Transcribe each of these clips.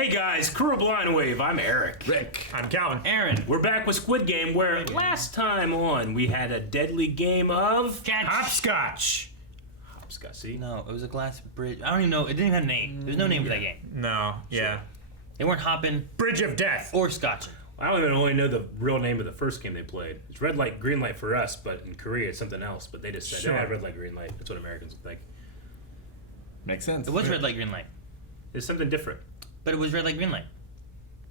Hey guys, Crew of Blind Wave, I'm Eric. Rick. I'm Calvin. Aaron. We're back with Squid Game, where last time on we had a deadly game of Hopscotch. Hopscotch. See? No, it was a glass bridge. I don't even know. It didn't even have a name. There's no name for that game. No, yeah. They weren't hopping Bridge of Death. or scotching. I don't even only know the real name of the first game they played. It's red light, green light for us, but in Korea it's something else. But they just said Sure. they had red light, green light. That's what Americans would think. Makes sense. It was red light, green light. There's something different. But it was red light, green light.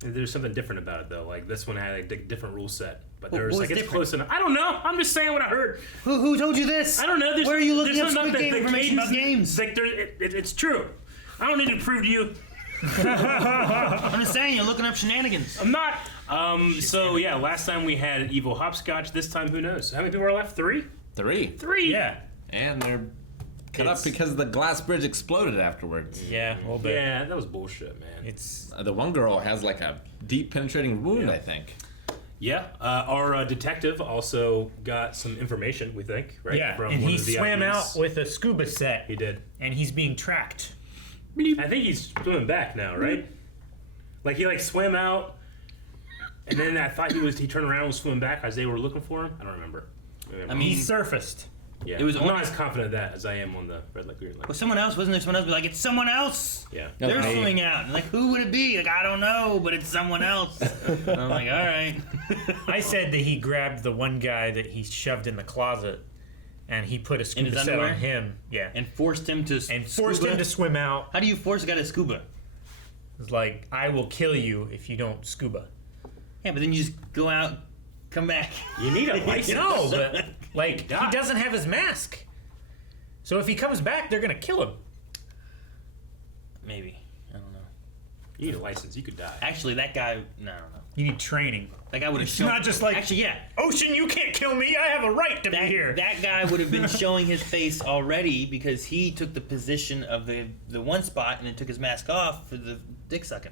There's something different about it though. Like this one had a different rule set, but Well, there's what's like it's different? close enough. I don't know. I'm just saying what I heard. Who told you this? I don't know. Where are you looking there's up enough Squid Game the information about cadence- games? Like it's true. I don't need to prove to you. I'm just saying, you're looking up shenanigans. I'm not. So yeah, last time we had evil hopscotch. This time, who knows? How many people are left? Three. Three. Yeah. And they're cut up because the glass bridge exploded afterwards. Yeah, a little bit. Yeah, that was bullshit, man. It's The one girl has like a deep penetrating wound, Yeah. I think. Yeah, our detective also got some information. We think, right? yeah, From and one he of the swam VIPs. out with a scuba set, He did. and he's being tracked. I think he's swimming back now, right? Like he swam out, and then I thought he turned around and was swimming back as they were looking for him. I don't remember. I mean, He surfaced. yeah, it was I'm only- not as confident of that as I am on the red light, green light. was someone else? Wasn't there someone else? Be like, it's someone else. Yeah. They're me. swimming out. And like, who would it be? Like, I don't know, but it's someone else. And I'm like, all right. I said that he grabbed the one guy that he shoved in the closet, and he put a scuba his set underwear? on him. Yeah, And forced him to forced scuba? him to swim out. How do you force a guy to scuba? It's like, I will kill you if you don't scuba. Yeah, but then you just go out, come back. You need a license. No, but like he God. doesn't have his mask. So if he comes back, they're gonna kill him. Maybe. I don't know. You need a license. You could die. Actually, that guy, no, I don't know. You need training. That guy would have It's shown. not just like, Actually, yeah. Ocean, you can't kill me. I have a right to be That, here. that guy would have been showing his face already because he took the position of the one spot and then took his mask off for the dick sucking.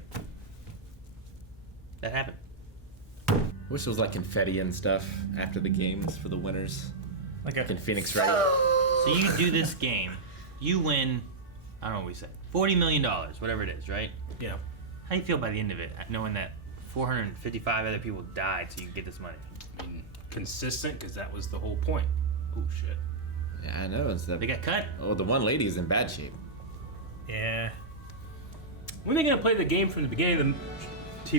That happened. Wish there was like confetti and stuff after the games for the winners. Like In a Phoenix, right? So you do this game, you win, I don't know what we said, $40 million, whatever it is, right? Yeah. How do you feel by the end of it, knowing that 455 other people died so you can get this money? I mean, consistent because that was the whole point. Oh shit. Yeah, I know. It's They the, got cut. oh, the one lady is in bad shape. yeah. When are they gonna play the game from the beginning of the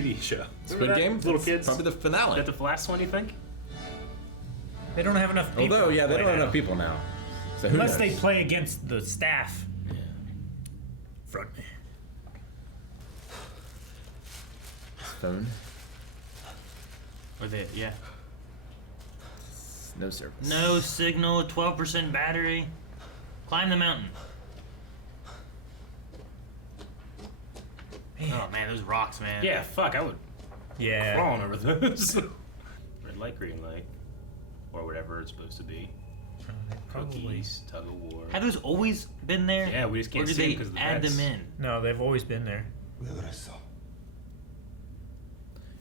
TV show? Remember Squid that? Game? Little kids. Probably the Is finale. that the last one? You think? They don't have enough people. Although, yeah, they to don't play have now. enough people now. So who Unless knows? they play against the staff. Front me. Phone. Or they, yeah. No service. No signal, 12% battery. Climb the mountain. Oh man, those rocks, man. Yeah. Fuck. I would Yeah. crawl over those. Red light, green light, or whatever it's supposed to be. Probably. Cookies, tug of war. Have those always been there? Yeah, we just can't Or did see 'em they 'cause of the add vents. them in? No, they've always been there. 왜 그랬어?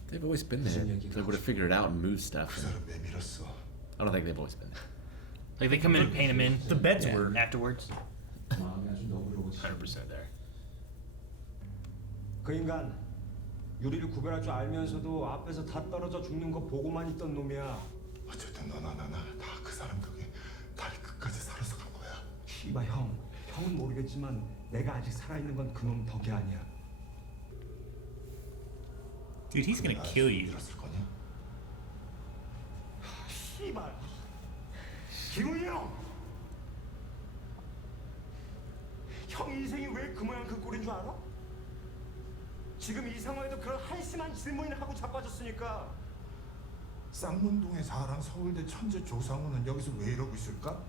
They've always been there. They would have figured it out and moved stuff. 그 사람 왜 밀었어? I don't think they've always been there. Like they come in and paint them in The beds Yeah. were. afterwards? 마음이 아주 너그러고 100% there. 그 인간 유리를 구별할 줄 알면서도 앞에서 다 떨어져 죽는 거 보고만 있던 놈이야. 어쨌든 너나 나나 다 그 사람 덕에 다리 끝까지 살아서 간 거야. 씨발 형은 모르겠지만 내가 아직 살아있는 건 그놈 덕이 아니야. Dude, he's gonna kill you. 밀었을 거냐? 씨발 김훈이 형! 형 인생이 왜 그 모양 그 꼴인 줄 알아? 지금 이 상황에도 그런 한심한 질문을 하고 자빠졌으니까 쌍문동의 사랑 서울대 천재 조상우는 여기서 왜 이러고 있을까?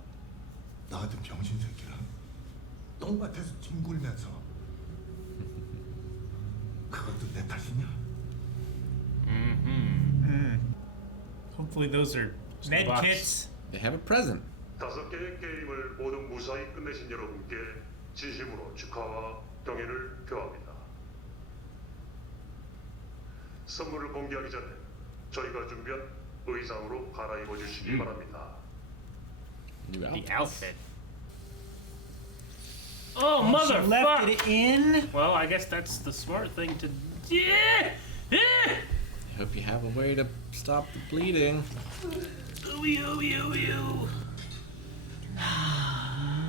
나 같은 병신 새끼랑 똥밭에서 뒹굴면서 그것도 내 탓이냐? Hopefully those are med box. kits. They have a present. 5개의 게임을 모두 무사히 끝내신 여러분께 진심으로 축하와 경의를 표합니다. 선물을 공개하기 전에 저희가 준비한 의상으로 갈아입어 주시기 바랍니다. New The outfits. outfit. Oh, She motherfucker! left it in. Well, I guess that's the smart thing to. Yeah. I hope you have a way to stop the bleeding.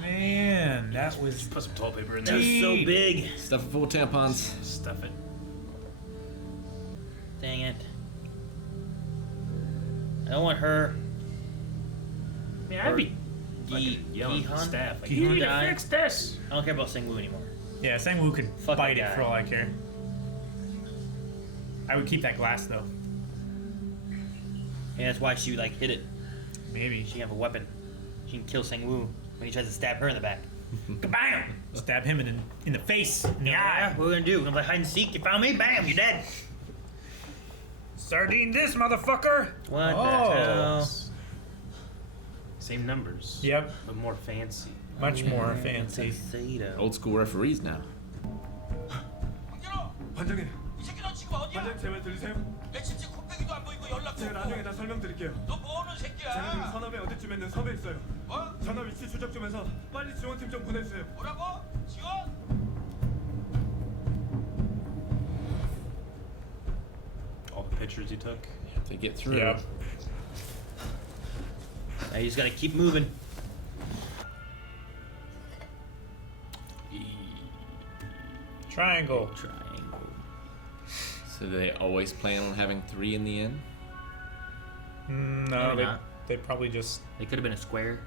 Man, that was. Put some toilet paper in That there. was so big. Stuff full of tampons. Stuff it. Dang it. I don't want her. Man, I'd be Gi- fucking yelling at the Gihan? staff. Like, Gihan you need to guy? fix this. I don't care about Sang Woo anymore. Yeah, Sang-woo could Fuck bite that it guy. for all I care. I would keep that glass though. And that's why she like hit it. Maybe. She can have a weapon. She can kill Sang Woo when he tries to stab her in the back. Bam! Stab him in the face, in the Yeah, eye. what are we gonna do? We're gonna play hide and seek. You found me? Bam! You're dead. Sardine this motherfucker! What Oh. the hell? Same numbers. Yep, But more fancy. much more fancy. Senseido. Old school referees now. 반장님, 이 새끼 너 지금 어디야? 반장님 제 말 들리세요? 내 진짜 코빼기도 안 보이고 연락도 제가 나중에 없고 다 설명드릴게요. 너 뭐하는 새끼야? 제가 지금 서남에 어디쯤에 있는 섬에 있어요. 뭐? 전화 위치 추적 좀 해서 빨리 지원팀 좀 보내주세요. 뭐라고? 지원? All the pictures he took. If they get through. Yep. Now you just gotta keep moving. Triangle. Triangle. So do they always plan on having 3 in the end? No, Maybe not. they probably just, It could have been a square.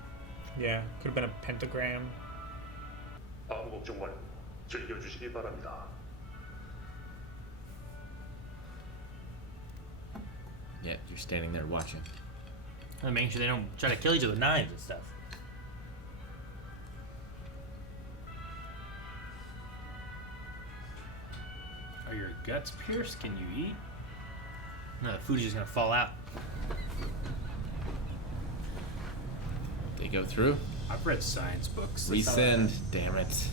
yeah, could have been a pentagram. 아무 걱정 말고 즐겨주시기 바랍니다. Yeah, you're standing there watching. And making sure they don't try to kill each other with knives and stuff. Are your guts pierced? Can you eat? No, the food is just gonna fall out. They go through. I've read science books. That's how I- Resend. Damn it.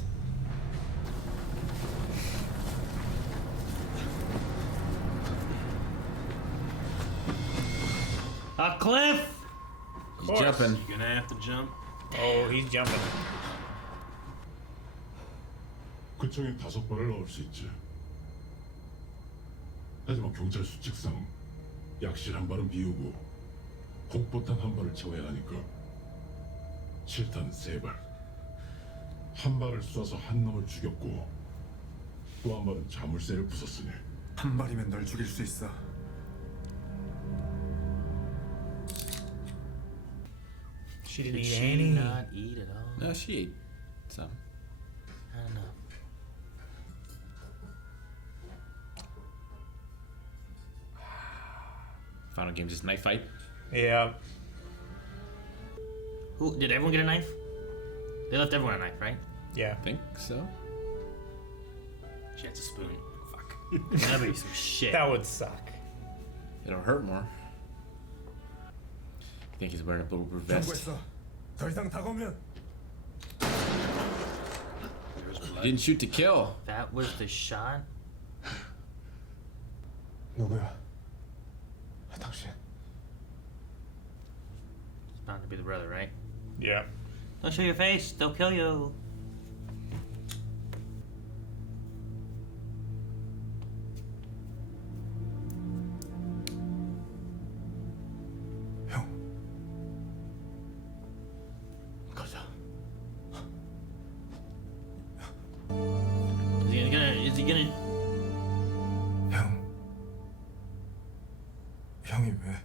A cliff! He's course. jumping. You're gonna have to jump. Oh, he's jumping. 그총엔 5발을 넣을 수 있지. 하지만 경찰 수칙상 약실 한 발은 비우고 공포탄 한 발을 채워야 하니까 실탄 3발. 한 발을 쏴서 한 놈을 죽였고 또 한 발은 자물쇠를 부쉈으니 한 발이면 널 죽일 수 있어. She didn't Did eat she any. not eat at all? No, she ate some. I don't know. Final game, just knife fight. Yeah. Who did everyone get a knife? They left everyone a knife, right? Yeah. I think so. She has a spoon. Fuck. That'd be some shit. That would suck. It'll hurt more. I think he's wearing a bulletproof vest. 경고했어. 더 이상 다가오면 There's He blood. didn't shoot to kill. That was the shot? 누구야? 당신. It's bound to be the brother, right? Yeah. Don't show your face, they'll kill you. 형. 가자. Is he gonna 형. 형이 왜?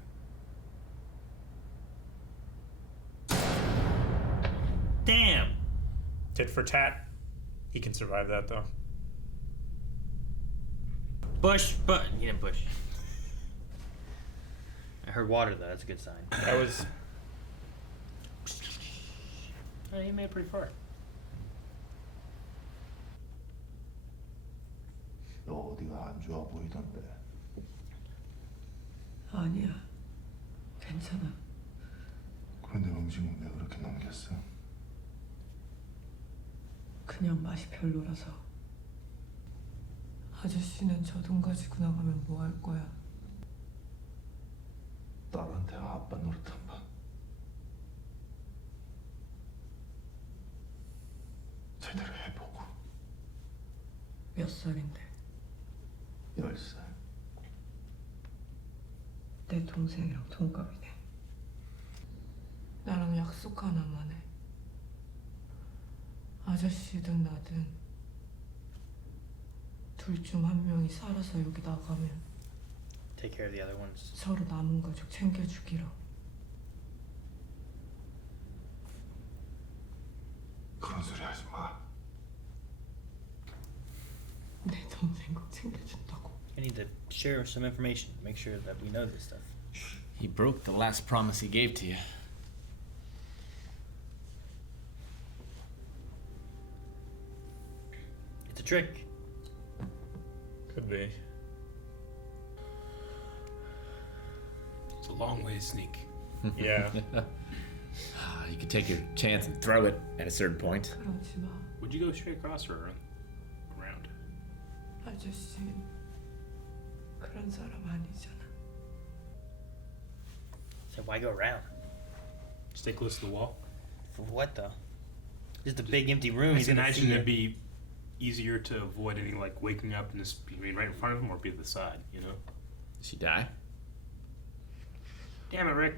Damn! Tit for tat. He can survive that though. Push button. He didn't push. I heard water though, that's a good sign. That was. Oh, he made it pretty far. 너 어디가 안 좋아 보이던데. 아니야. 괜찮아. 그런데 음식은 왜 그렇게 넘겼어? 그냥 맛이 별로라서. 아저씨는 저 돈 가지고 나가면 뭐 할 거야? 딸한테 아빠 노릇 한 번. 제대로 해봐. 몇 살인데? 10살. 내 동생이랑 동갑이네. 나랑 약속 하나만 해. 아저씨든 나든 둘 중 한 명이 살아서 여기 나가면 Take care of the other ones. 서로 남은 가족 챙겨주기로. 그런 소리 하지 마. 내 동생 꼭 챙겨준다고. I need to share some information. Make sure that we know this stuff. He broke the last promise he gave to you. It's a trick. Could be. It's a long way to sneak. Yeah. You could take your chance and throw it at a certain point. 그러지 마. Would you go straight across or around? 아저씨 그런 사람 아니잖아. So why go around? Stay close to the wall. For what though? Just a big empty room. I He's can gonna imagine see it'd it. be easier to avoid any like waking up and just being right in front of him or be to the side, you know? Did she die? Damn it, Rick.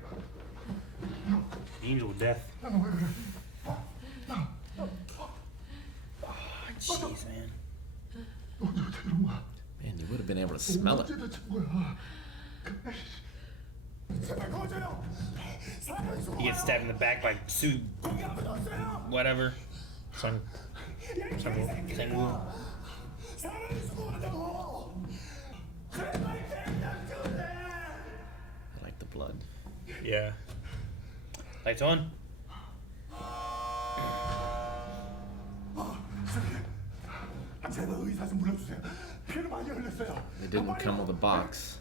Angel of death. Jeez, man. Man, you would have been able to smell it. He gets stabbed in the back by Sue. Whatever. Some Sang-woo. I like the blood. yeah. Lights on. 제발 의사 좀 불러주세요. 피를 많이 흘렸어요. They didn't come with a box.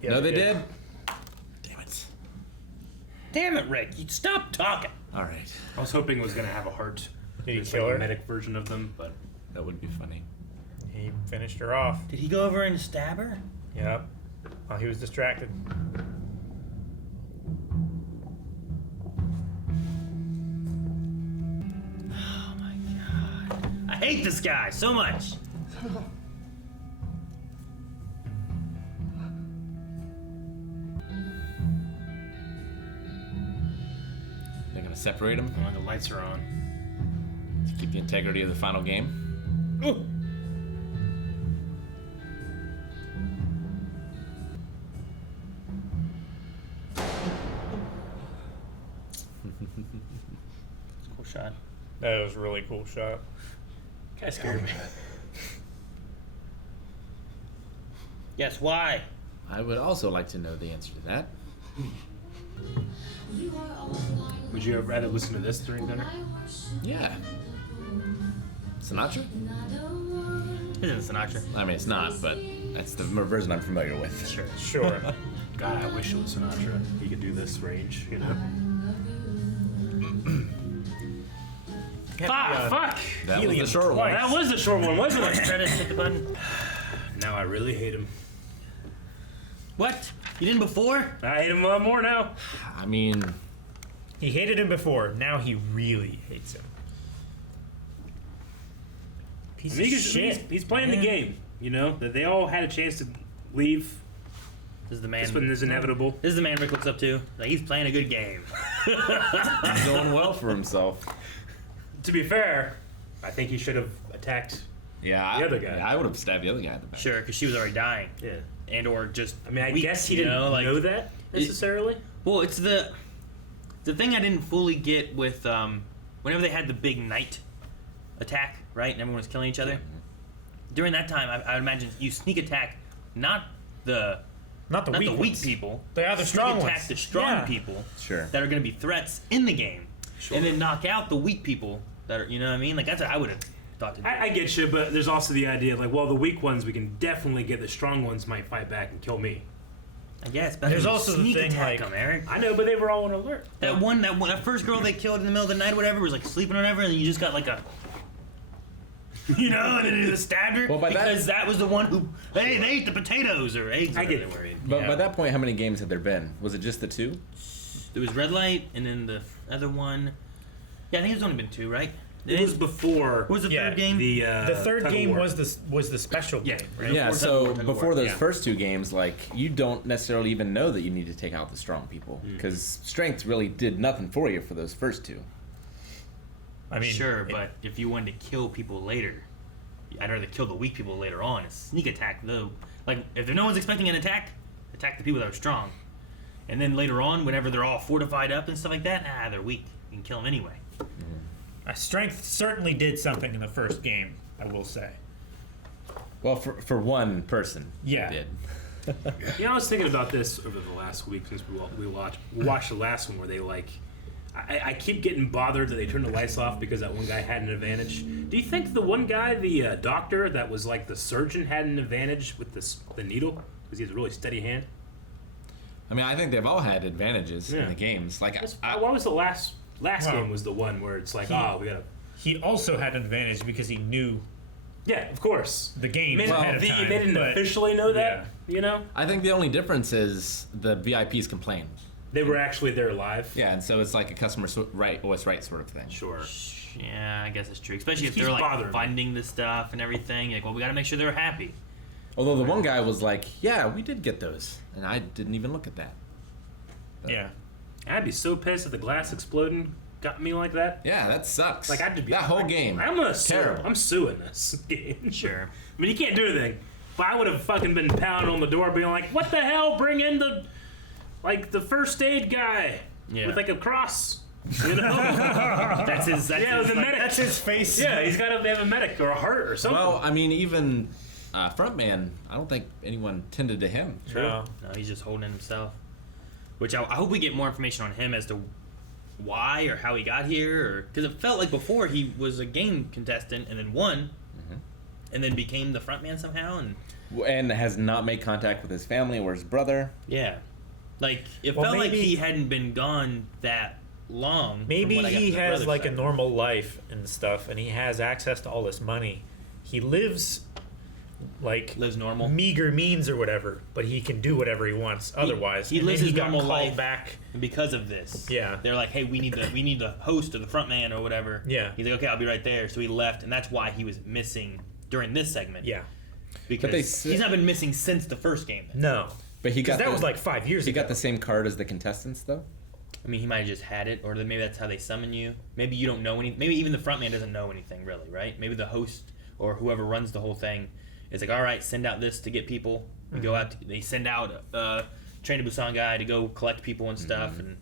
Yeah, No, they good. did. Damn it. Damn it, Rick! You stop talking. All right, I was hoping it was gonna have a heart. Did he It's kill like her? a medic version of them, but that would be funny. He finished her off. Did he go over and stab her? Yep. While he was distracted. Oh my god. I hate this guy so much. They're gonna separate them the lights are on. to keep the integrity of the final game. Ooh. Cool shot. That was a really cool shot. Kinda scared me. Yes, why? I would also like to know the answer to that. Would you rather listen to this during dinner? Yeah. Sinatra? Isn't Sinatra? I mean, it's not, but that's the version I'm familiar with. Sure. Sure. God, I wish it was Sinatra. He could do this range, you know? Fuck! That was Helium the short one. That was the short one, wasn't it? Try to hit the button. Now I really hate him. What? You didn't before? I hate him a lot more now. I mean, He hated him before. Now he really hates him. Piece I mean, of shit. he's playing the Yeah. game, you know? That they all had a chance to leave. This is the man. This one is inevitable. This is the man Rick looks up to. Like he's playing a good game. he's doing well for himself. To be fair, I think he should have attacked. Yeah, The other guy. Yeah, I would have stabbed the other guy in the back. Sure, because she was already dying, Yeah. and or just. I mean, I weak, guess he you didn't know, know that necessarily. Well, it's the thing I didn't fully get with whenever they had the big night attack, right, and everyone was killing each other. During that time, I would imagine you sneak attack not the weak ones. people. They are the Sneak strong attack ones. the strong Yeah. people Sure. that are going to be threats in the game, and then knock out the weak people that are. You know what I mean? Like that's what I would have thought to do. I get you, but there's also the idea like, well, the weak ones we can definitely get. The strong ones might fight back and kill me. I guess. But There's you also the sneak thing, attack like- them, Eric. I know, but they were all on alert. That first girl they killed in the middle of the night or whatever was like sleeping or whatever, and then you just got like a. You know, and then you just stabbed her Well, by that- because that was the one who they ate the potatoes or eggs. Or I get whatever it. they were. But by that point, how many games had there been? Was it just the two? There was red light, and then the other one. Yeah, I think it's only been 2, right? It was before. What was the Yeah, third game? The third tug of game war. was the special Yeah. game, right? Yeah, Before so Tug of War. before those Yeah. first 2 games, like, you don't necessarily even know that you need to take out the strong people. Because strength really did nothing for you for those first 2. I mean, Sure, but if you wanted to kill people later, I'd rather kill the weak people later on. A sneak attack, though, like if no one's expecting an attack the people that are strong, and then later on, whenever they're all fortified up and stuff like that, they're weak. You can kill them anyway. strength certainly did something in the first game, I will say. Well, for one person, Yeah. it did. Yeah, I was thinking about this over the last week since we watched the last one where they like. I keep getting bothered that they turned the lights off because that one guy had an advantage. Do you think the one guy, the doctor that was like the surgeon, had an advantage with the needle because he has a really steady hand? I mean, I think they've all had advantages Yeah. in the games. Like, What was the last Well, game? Was the one where it's like, we gotta. He also had an advantage because he knew Yeah, of course. the game They ahead of time. didn't but officially know that, you know? I think the only difference is the VIPs complain. They were actually there live. Yeah, and so it's like a customer right, always right sort of thing. Sure. Yeah, I guess it's true. Especially if He's they're like bothering me. finding the stuff and everything. Like, well, we got to make sure they're happy. Although the one guy was like, yeah, we did get those. And I didn't even look at that. But, Yeah. I'd be so pissed if the glass exploding got me like that. Yeah, that sucks. Like I'd be that whole game. I'm gonna sue. Terrible. I'm suing this game. Sure. I mean, you can't do anything. But I would have fucking been pounding on the door, being like, "What the hell? Bring in the first aid guy Yeah. with like a cross." You know? That's his. That's Yeah, his, the like, medic. That's his face. Yeah, he's got to have a medic or a heart or something. Well, I mean, even Frontman, I don't think anyone tended to him. No. No, he's just holding himself. Which I hope we get more information on him as to why or how he got here, or because it felt like before he was a game contestant and then won, and then became the front man somehow, And has not made contact with his family or his brother. yeah, like it Well, felt like maybe- he hadn't been gone that long. from Maybe what I got he from the has brother like a side. normal life and stuff, and he has access to all this money. He lives like Lives normal. meager means or whatever, but he can do whatever he wants otherwise. he And lives then his got normal called life. back. And because of this, Yeah. they're like, hey, we need the host or the front man or whatever. Yeah. He's like, okay, I'll be right there. So he left, and that's why he was missing during this segment. Yeah. Because they say- he's not been missing since the first game. No. But he Because got that was like 5 years he ago. got the same card as the contestants, though. I mean, he might have just had it, or then maybe that's how they summon you. Maybe you don't know any. Maybe even the front man doesn't know anything really, right? Maybe the host or whoever runs the whole thing is like, all right, send out this to get people. We go out. They send out a Train to Busan guy to go collect people and stuff. And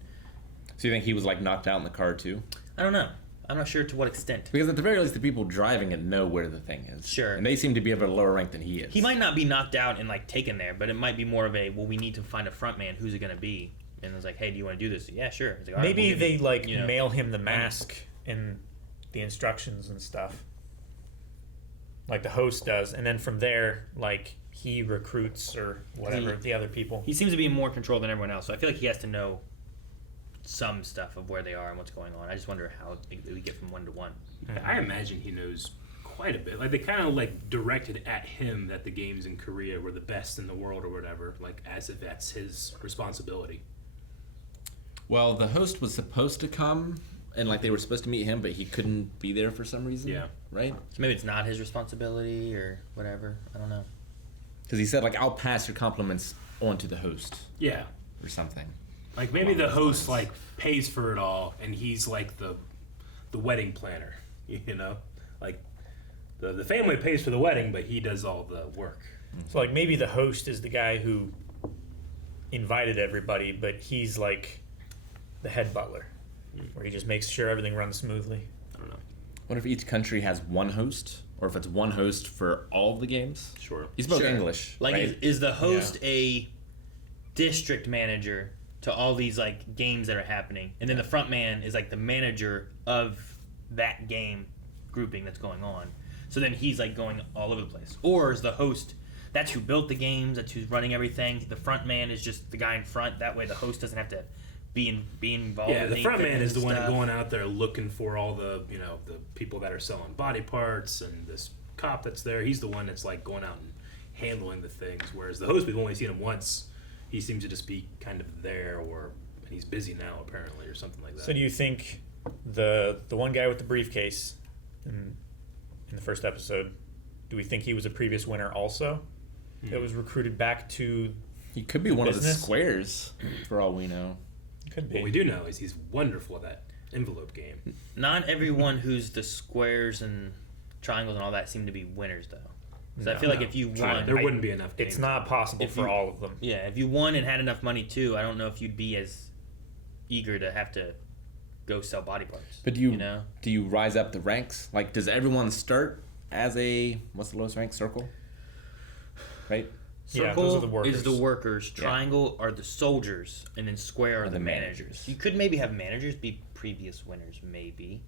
So you think he was like knocked out in the car too? I don't know. I'm not sure to what extent. Because at the very least, the people driving it know where the thing is. Sure. And they seem to be of a lower rank than he is. He might not be knocked out and like taken there, but it might be more of a well, we need to find a front man. Who's it going to be? And it's like, hey, do you want to do this? Yeah, sure. It's like, all right, Maybe we'll they give you- like you know. mail him the mask and the instructions and stuff. Like the host does, and then from there, like he recruits or whatever the other people. He seems to be in more control than everyone else, so I feel like he has to know some stuff of where they are and what's going on. I just wonder how we get from one to one. I imagine he knows quite a bit. Like they kind of like directed at him that the games in Korea were the best in the world or whatever, like as if that's his responsibility. Well, the host was supposed to come, and like they were supposed to meet him, but he couldn't be there for some reason. Yeah. Right? So maybe it's not his responsibility or whatever. I don't know. Because he said like, "I'll pass your compliments on to the host" Yeah. or something. Like maybe the host like pays for it all, and he's like the wedding planner. You know, like the family pays for the wedding, but he does all the work. So like maybe the host is the guy who invited everybody, but he's like the head butler, where he just makes sure everything runs smoothly. I don't know. What if each country has one host, or if it's one host for all of the games? Sure. He spoke Sure. English, Like, right? is the host a district manager to all these like games that are happening, and then the front man is like the manager of that game grouping that's going on. So then he's like going all over the place. Or is the host that's who built the games, that's who's running everything. The front man is just the guy in front. That way the host doesn't have to be involved. Yeah, with the front man anything is the and one stuff. going out there looking for all the the people that are selling body parts, and this cop that's there. He's the one that's like going out and handling the things. Whereas the host, we've only seen him once. He seems to just be kind of there, or he's busy now apparently, or something like that. So do you think the one guy with the briefcase in the first episode. Do we think he was a previous winner also? That was recruited back to He could be one of the business? squares, for all we know. Could be. What we do know is he's wonderful at that envelope game. Not everyone who's the squares and triangles and all that seem to be winners, though. So I feel like if you won, There wouldn't be enough games. It's not possible If for you- all of them. yeah, if you won and had enough money too, I don't know if you'd be as eager to have to go sell body parts. But you know, do you rise up the ranks? Like, does everyone start as a what's the lowest rank? Circle, right? Yeah, circle those are the workers. is the workers, triangle are the soldiers, and then square are the managers. You could maybe have managers be previous winners, maybe,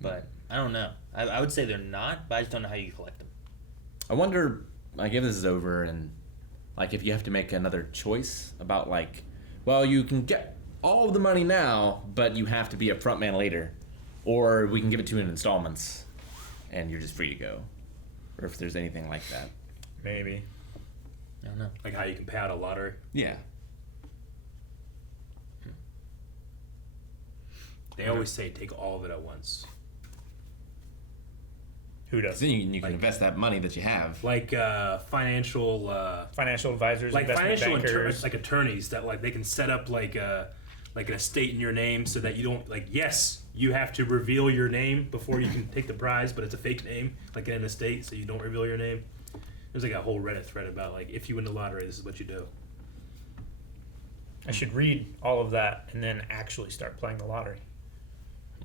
but I don't know. I would say they're not, but I just don't know how you collect them. I wonder, like, if this is over and, like, if you have to make another choice about, like, well, you can get all of the money now, but you have to be a front man later. Or we can give it to you in installments, and you're just free to go. Or if there's anything like that. Maybe. I don't know. Like how you can pay out a lottery. Yeah. They always say take all of it at once. Who 'Cause does? then you can Like- invest that money that you have. Like financial, Financial advisors, like investment financial bankers. like attorneys that like they can set up like an estate in your name so that you don't like. Yes, you have to reveal your name before you can take the prize, but it's a fake name, like in an estate, so you don't reveal your name. There's like a whole Reddit thread about like if you win the lottery, this is what you do. I should read all of that and then actually start playing the lottery.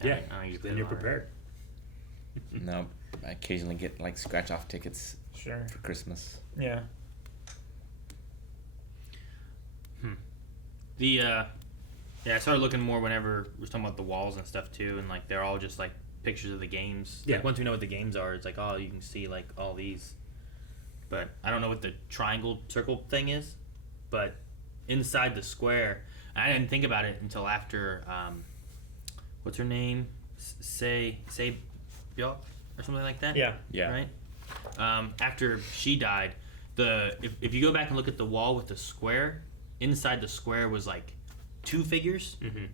Yeah, I don't use then the you're lottery. prepared. No, I occasionally get, like, scratch-off tickets Sure. for Christmas. Yeah. Yeah, I started looking more whenever we were talking about the walls and stuff too, and like they're all just like pictures of the games. Yeah. Like once we know what the games are, it's like, oh, you can see like all these. But I don't know what the triangle circle thing is. But inside the square, I didn't think about it until after what's her name? Say Byok or something like that. Yeah. Yeah. Right. After she died, if you go back and look at the wall with the square, inside the square was like two figures. Mm-hmm.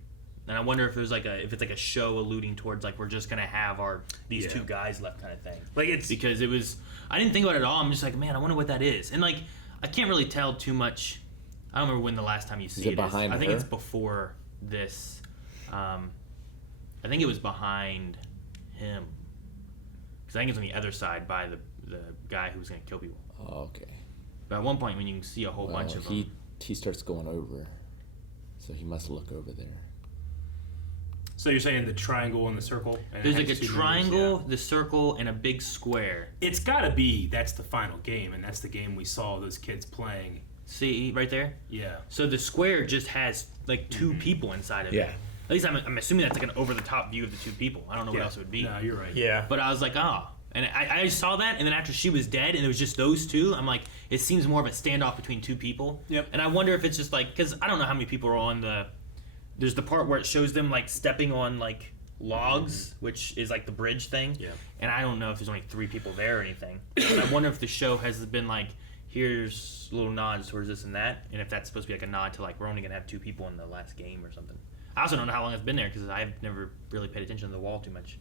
And I wonder if it was like if it's like a show alluding towards like we're just gonna have these Yeah. two guys left kind of thing. Like it's Because it was, I didn't think about it at all. I'm just like, man, I wonder what that is. And like, I can't really tell too much. I don't remember when the last time you see it it. behind I think her? it's before this. I think it was behind him. Because I think it's on the other side by the guy who was gonna kill people. Oh, okay. But at one point, when you can see a whole bunch of them. he starts going over, so he must look over there. so you're saying the triangle and the circle. And it There's has like a two numbers, triangle, yeah. the circle, and a big square. It's gotta be that's the final game, and that's the game we saw those kids playing. See right there? Yeah. So the square just has like two people inside of it. Yeah. At least I'm assuming that's like an over the top view of the two people. I don't know what else it would be. No, you're right. Yeah. But I was like, oh. And I saw that, and then after she was dead, and it was just those two, I'm like, it seems more of a standoff between two people. Yep. And I wonder if it's just like, because I don't know how many people are on there's the part where it shows them like stepping on like logs, which is like the bridge thing. Yeah. And I don't know if there's only 3 people there or anything. But I wonder if the show has been like, here's little nods towards this and that, and if that's supposed to be like a nod to like we're only gonna have 2 people in the last game or something. I also don't know how long it's been there because I've never really paid attention to the wall too much.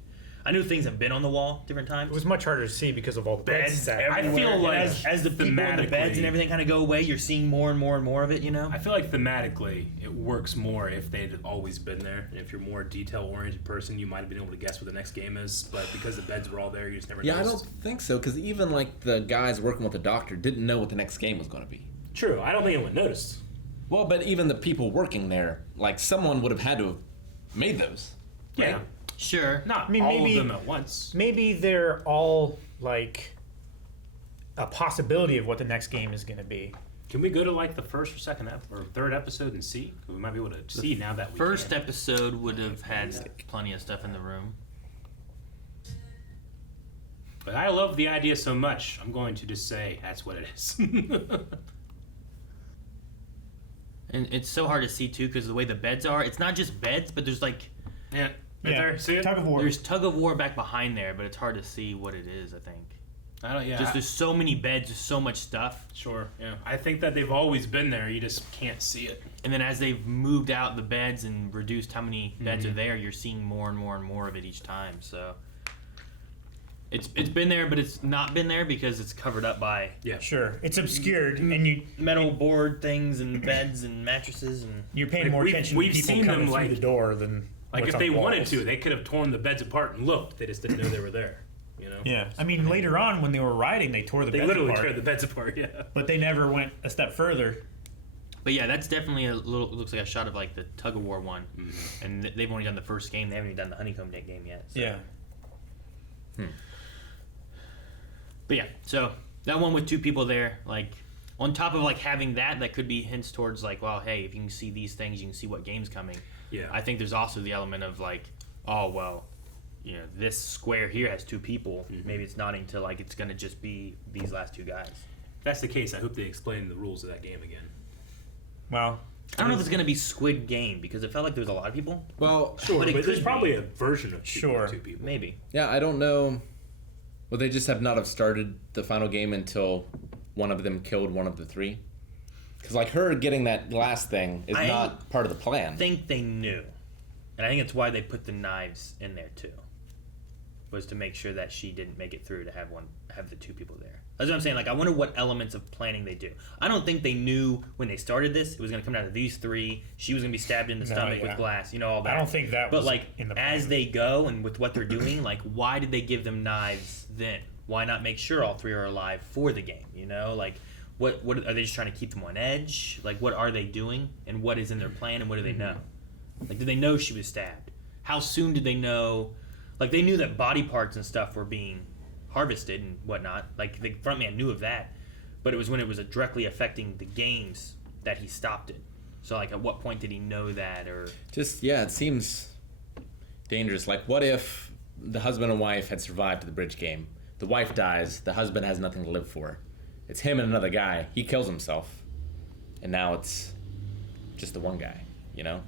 I knew things have been on the wall different times. It was much harder to see because of all the beds. I feel everywhere. like as the people in the beds thematically- and everything kind of go away, you're seeing more and more and more of it. You know. I feel like thematically it works more if they'd always been there. And if you're a more detail-oriented person, you might have been able to guess what the next game is. But because the beds were all there, you just never Yeah, I noticed. don't think so, because even, like, the guys working with the doctor didn't know what the next game was going to be. True. I don't think anyone noticed. Well, but even the people working there, like, someone would have had to have made those. Yeah. Right? Sure. Not I mean, all maybe- of them at once. Maybe they're all like a possibility of what the next game is going to be. Can we go to like the first or second or third episode and see? We might be able to see now that we First can. episode would have had plenty of stuff in the room. But I love the idea so much, I'm going to just say that's what it is. And it's so hard to see too because of the way the beds are. It's not just beds, but there's like yeah. Right there. See it? Tug of war. there's tug of war back behind there, but it's hard to see what it is. I think. I don't. Yeah. Just there's so many beds, there's so much stuff, Sure. Yeah. I think that they've always been there. You just can't see it. and then as they've moved out the beds and reduced how many beds are there, you're seeing more and more and more of it each time. So It's been there, but it's not been there because it's covered up by Sure, it's obscured, and you metal board things and beds and mattresses and. you're paying Like, more we've- attention we've to people seen them, coming through like- the door than Like what's if on they the wanted walls. to, they could have torn the beds apart and looked. They just didn't know they were there. You know. Yeah, I mean, later on when they were riding, they tore the They beds literally apart, tore the beds apart. Yeah. but they never went a step further. But yeah, that's definitely a little. It looks like a shot of like the tug of war one, and they've only done the first game. They haven't even done the honeycomb deck game yet. So. Yeah. But yeah, so that one with two people there, like on top of like having that could be hints towards like, well, hey, if you can see these things, you can see what game's coming. Yeah. I think there's also the element of like, oh well, you know, this square here has two people. Maybe it's nodding to like it's gonna just be these last two guys. If that's the case, I hope they explain the rules of that game again. Well, I don't know if it's gonna be Squid Game because it felt like there was a lot of people. Well, Sure, But it but there's could probably be. a version of Sure. two people. Maybe. yeah, I don't know. Well, they just have not have started the final game until one of them killed one of the three. Because like her getting that last thing is I not part of the plan. I think they knew, and I think it's why they put the knives in there too. Was to make sure that she didn't make it through to have the two people there. That's what I'm saying. Like, I wonder what elements of planning they do. I don't think they knew when they started this it was going to come down to these three. She was going to be stabbed in the stomach with glass. You know all that. I don't think that But was like in the as plan. they go and with what they're doing, like why did they give them knives then? Why not make sure all three are alive for the game? You know, like what are they just trying to keep them on edge? Like what are they doing and what is in their plan and what do they know? Like did they know she was stabbed? How soon did they know? Like they knew that body parts and stuff were being harvested and whatnot. Like the front man knew of that, but it was when it was directly affecting the games that he stopped it. So like, at what point did he know that? Or Just yeah, it seems dangerous. Like, what if the husband and wife had survived to the bridge game? The wife dies. The husband has nothing to live for. It's him and another guy. He kills himself, and now it's just the one guy. You know.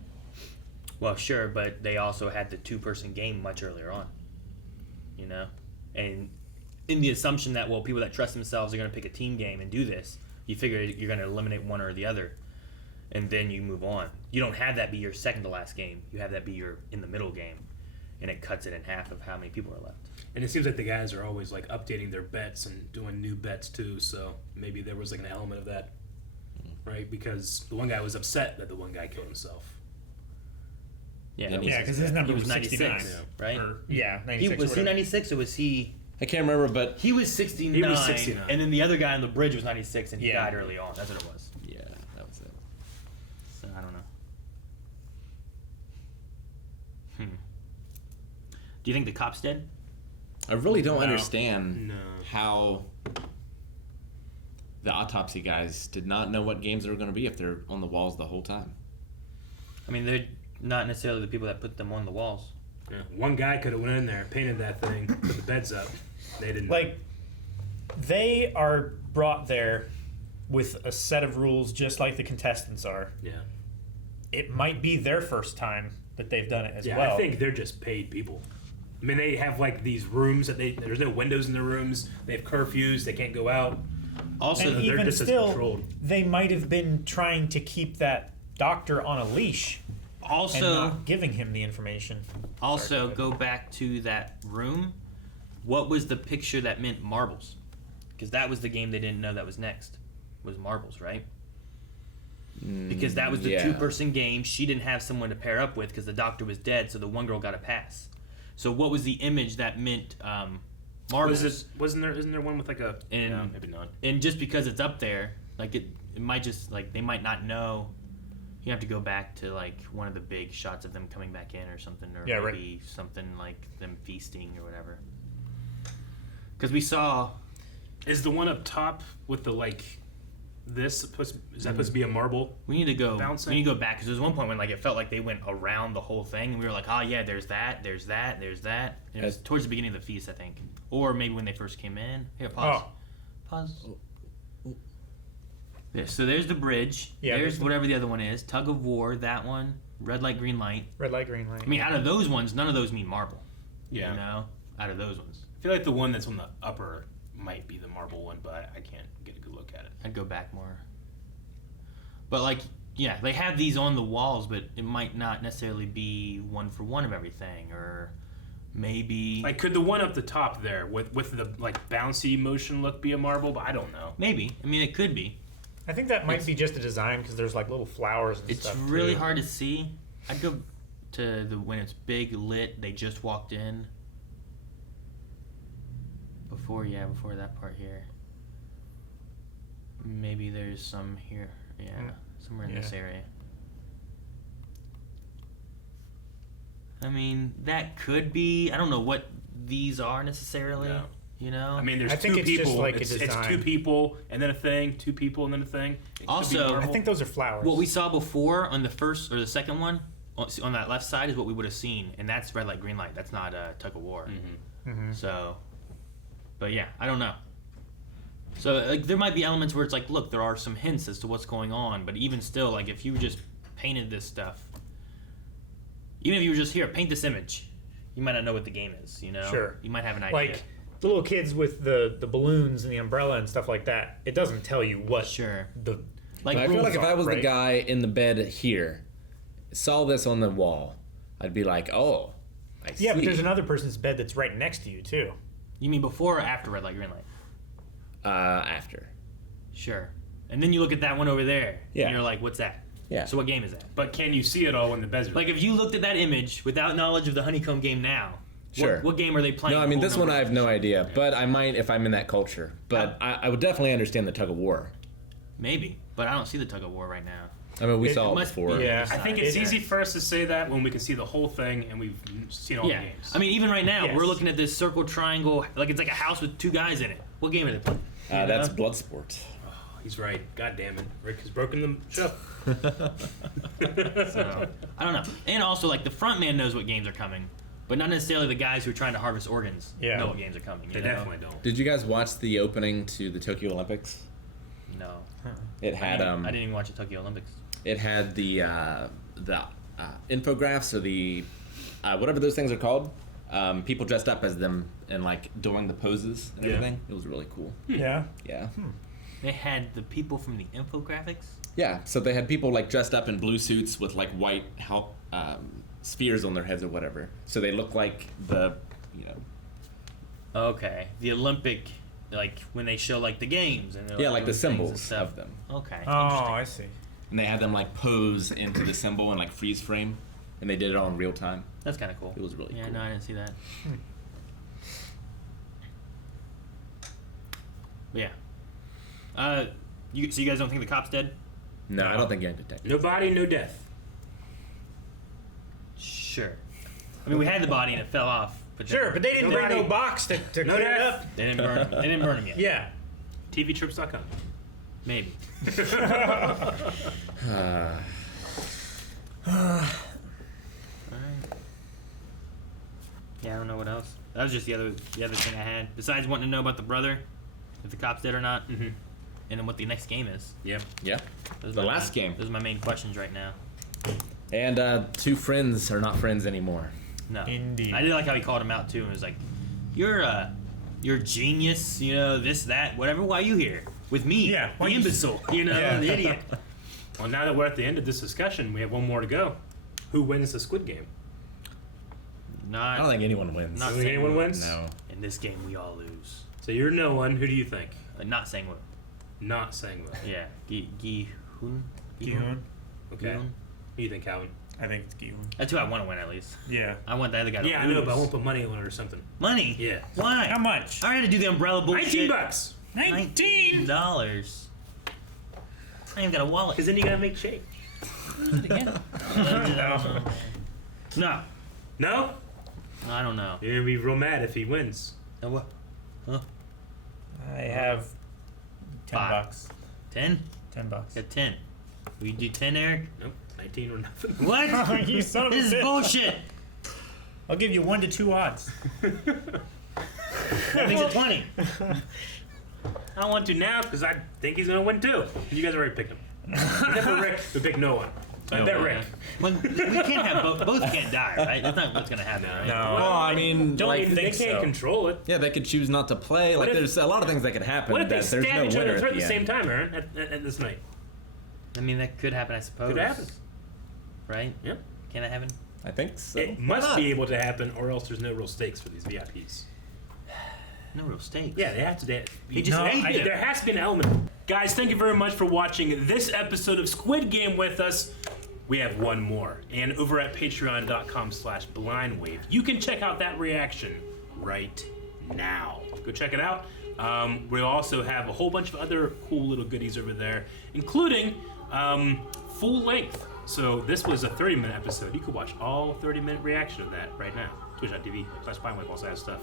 well, sure, but they also had the two-person game much earlier on. You know, and in the assumption that well, people that trust themselves are going to pick a team game and do this, you figure you're going to eliminate one or the other, and then you move on. You don't have that be your second to last game. You have that be your in the middle game, and it cuts it in half of how many people are left. And it seems like the guys are always like updating their bets and doing new bets too. So maybe there was like an element of that, right? Because the one guy was upset that the one guy killed himself. Yeah, Yeah, Yeah, because his number he was was 69. 96, right? Or, yeah, He 96. was or he whatever. 96 or was he? I can't remember, but He was 69. He was 69. And then the other guy on the bridge was 96, and he Yeah. died early on. That's what it was. yeah, that was it. So I don't know. Do you think the cop's dead? I really don't No. understand No. how the autopsy guys did not know what games they were going to be if they're on the walls the whole time. I mean, they're not necessarily the people that put them on the walls. Yeah. One guy could have went in there, painted that thing, put the beds up. They didn't. Like, they are brought there with a set of rules just like the contestants are. Yeah. It might be their first time that they've done it as Yeah, well. I think they're just paid people. I mean, they have like these rooms that there's no windows in the rooms. They have curfews. They can't go out. Also, and they're even just as still, controlled. they might have been trying to keep that doctor on a leash and also, not giving him the information. also go back to that room. What was the picture that meant marbles? Because that was the game they didn't know that was next. Was marbles, right? Because that was the yeah. two-person game. She didn't have someone to pair up with because the doctor was dead, so the one girl got a pass. So what was the image that meant marbles? Isn't there one with like a? And- no, maybe not. And just because it's up there, like it might just like they might not know. You have to go back to like one of the big shots of them coming back in or something, or Yeah, right. maybe something like them feasting or whatever. Because we saw Is the one up top with the like this supposed? Is that supposed to be a marble? we need to go. Bouncing? We need to go back because there was one point when like it felt like they went around the whole thing, and we were like, oh yeah, there's that, there's that, there's that. And it was As- towards the beginning of the feast, I think, or maybe when they first came in. Here, pause. Oh. Pause. Yeah, so there's the bridge. Yeah, there's there's the- whatever the other one is. Tug of war, that one. Red light, green light. Red light, green light. I mean, out of those ones, none of those mean marble. Yeah. You know? Out of those ones. I feel like the one that's on the upper might be the marble one, but I can't get a good look at it. I'd go back more. But, like, yeah, they have these on the walls, but it might not necessarily be one for one of everything. Or Maybe. Like, could the one up the top there with the like bouncy motion look be a marble? But I don't know. Maybe. I mean, it could be. I think that might be just a design because there's like little flowers and It's stuff. really too. hard to see. I'd go to the when it's big lit. They just walked in. Before that part here. Maybe there's some here. Yeah, somewhere in this area. I mean, that could be. I don't know what these are necessarily. No. You know. I mean, there's I think two it's just people. like a it's design. two people and then a thing. Two people and then a thing. It could be Also, marble. I think those are flowers. what we saw before on the first or the second one on that left side is what we would have seen, and that's red light, green light. That's not a tug of war. So, but yeah, I don't know. So like, there might be elements where it's like, look, there are some hints as to what's going on, but even still, like if you just painted this stuff, even if you were just here, paint this image, you might not know what the game is. You know, Sure. you might have an idea. like the little kids with the balloons and the umbrella and stuff like that. It doesn't tell you what Sure. the Like But I feel like if I was the right? guy in the bed here, saw this on the wall, I'd be like, oh, I see. Yeah, but there's another person's bed that's right next to you too. you mean before or after red light, green light? After. Sure. And then you look at that one over there, Yeah. and you're like, what's that? Yeah. So what game is that? But can you see it all when the bed's Like if you looked at that image without knowledge of the honeycomb game now, Sure. what game are they playing? No, I mean, Whole this one number I have no idea, but I might if I'm in that culture. But I would definitely understand the tug of war. Maybe, but I don't see the tug of war right now. I mean, we It saw it must before. be- Yeah. I think it's It- easy for us to say that when we can see the whole thing and we've seen all Yeah, the games. I mean, even right now, Yes. we're looking at this circle triangle, like it's like a house with two guys in it. What game are they playing? That's Bloodsport. he's right. God damn it, Rick has broken the show. So, I don't know. And also, like the front man knows what games are coming, but not necessarily the guys who are trying to harvest organs Yeah. know what games are coming. They you know? definitely don't. Did you guys watch the opening to the Tokyo Olympics? No. It had I didn't even watch the Tokyo Olympics. it had the infographics or the whatever those things are called. People dressed up as them and like doing the poses and Yeah. everything. It was really cool. Yeah. Yeah. They had the people from the infographics. Yeah, so they had people like dressed up in blue suits with like white spheres on their heads or whatever. So they look like Okay, the Olympic, like when they show like the games and they're, yeah, like the doing things and symbols stuff. of them. Okay. Oh, interesting. I see. And they had them like pose into the symbol and like freeze frame, and they did it all in real time. That's kind of cool. It was really Yeah, cool. no, I didn't see that. But yeah. So you guys don't think the cop's dead? No, I don't think you had to take it. No body, no death. Sure. I mean, we had the body and it fell off. But Sure, but they didn't bring Nobody- no box to No clear it death. up. They didn't burn him. They didn't burn him yet. Yeah. TVTrips.com. Maybe. Alright. Yeah, I don't know what else. That was just the other thing I had. Besides wanting to know about the brother, if the cop's dead or not, Mhm. and then what the next game is. Yep. Yeah. Those The are my last game. Those are my main questions right now. And two friends are not friends anymore. No. Indeed. I did like how he called him out too and was like, "You're a genius, you know, this, that, whatever. Why are you here with me? Yeah, the why you- imbecile, you know, Yeah. the idiot." Well, now that we're at the end of this discussion, we have one more to go. Who wins the Squid Game? Not. I don't think anyone wins. Not Do you think anyone wins? No. In this game, we all lose. So you're no one. Who do you think? Not saying what. Not saying well. Yeah. Gi-hun? Gi-hun. Okay. Gi-hun? Who do you think, Calvin? I think it's Gi-hun. That's who I want to win at least. Yeah. I want the other guy to Yeah, I lose. know, but I won't put money on it or something. Money? Yeah. Why? How much? I had to do the umbrella bullshit. $19. $19. $19. I ain't got a wallet. Because then you gotta make shake. No. No. No? I don't know. You're gonna be real mad if he wins. What? Huh? I have $5. 10? $10. Got 10. We do 10, Eric? Nope. 19 or nothing. What? You son of a This is bitch. bullshit. I'll give you 1 to 2 odds. That makes it 20. I don't want to now because I think he's gonna win too. You guys already picked him. Except for Rick, we picked no one. I bet Rick. Well, we can't have both can't die, right? That's not what's gonna happen, right? No. Well, I mean, Don't like, even They think can't so. control it. yeah, they could choose not to play. Like, if- there's a lot of things that could happen. What if they that there's stab no each other winner in the throat at at the same end. time, Aaron, at this night? I mean, that could happen, I suppose. Could happen. Right? Yeah. Can that happen? I think so. It must be able to happen, or else there's no real stakes for these VIPs. No real stakes. Yeah, they have to. He just ate them. There has to be an element. Guys, thank you very much for watching this episode of Squid Game with us. We have one more, and over at patreon.com/blindwave, you can check out that reaction right now. Go check it out. We also have a whole bunch of other cool little goodies over there, including full length. So this was a 30-minute episode. You could watch all 30-minute reaction of that right now. Twitch.tv/blindwave also has stuff.